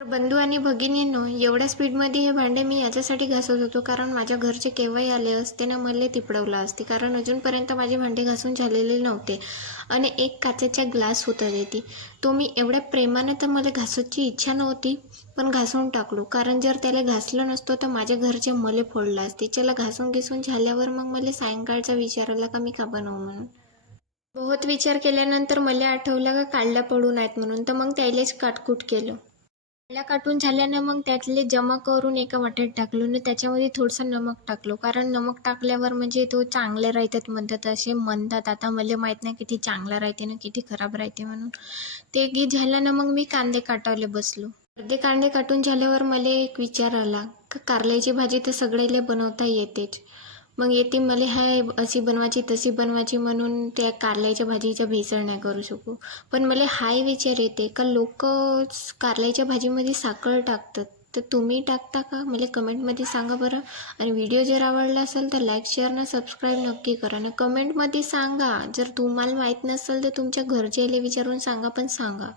तर बंधू आणि भगिनींनो एवढ्या स्पीडमध्ये हे भांडे मी याच्यासाठी घासत होतो कारण माझ्या घरचे केव्हाही आले असते ना मला तिपडवलं असते. कारण अजूनपर्यंत माझे भांडे घासून झालेले नव्हते. आणि एक काचेचा ग्लास होता तेथे तो मी एवढ्या प्रेमानं तर मला घासूची इच्छा नव्हती पण घासून टाकलो. कारण जर त्याला घासलं नसतं तर माझ्या घरचे मले फोडलं असते. त्याला घासून घिसून झाल्यावर मग मला सायंकाळचा विचार आला का मी का बनवू म्हणून. बहुत विचार केल्यानंतर मला आठवलं का काढल्या पडून आहेत म्हणून. तर मग त्यालाच काटकूट केलं. काढल्या काटून झाल्यानं मग त्यातले जमा करून एका वाट्यात टाकलो आणि त्याच्यामध्ये थोडंसं नमक टाकलो. कारण नमक टाकल्यावर म्हणजे तो चांगले राहतात म्हणतात. असे म्हणतात. आता मला माहीत नाही किती चांगला राहते ना किती खराब राहते म्हणून. ते गी झाल्यानं मग मी कांदे काटावले बसलो. अर्धे कांदे काटून झाल्यावर मला एक विचार आला का कारल्याची भाजी तर सगळ्याला बनवता येतेच. मग येते मला हाय अशी बनवायची तशी बनवायची म्हणून त्या कारल्याच्या भाजीचा भेसळ नाही करू शकू. पण मला हाय विचार येते का लोक कारल्याच्या भाजीमध्ये साखर टाकतात. तर तुम्ही टाकता का? मला कमेंटमध्ये सांगा बरं. आणि व्हिडिओ जर आवडला असेल तर लाईक शेअर ना सबस्क्राईब नक्की करा. ना कमेंटमध्ये सांगा. जर तुम्हाला माहीत नसेल तर तुमच्या घरच्याला विचारून सांगा पण सांगा.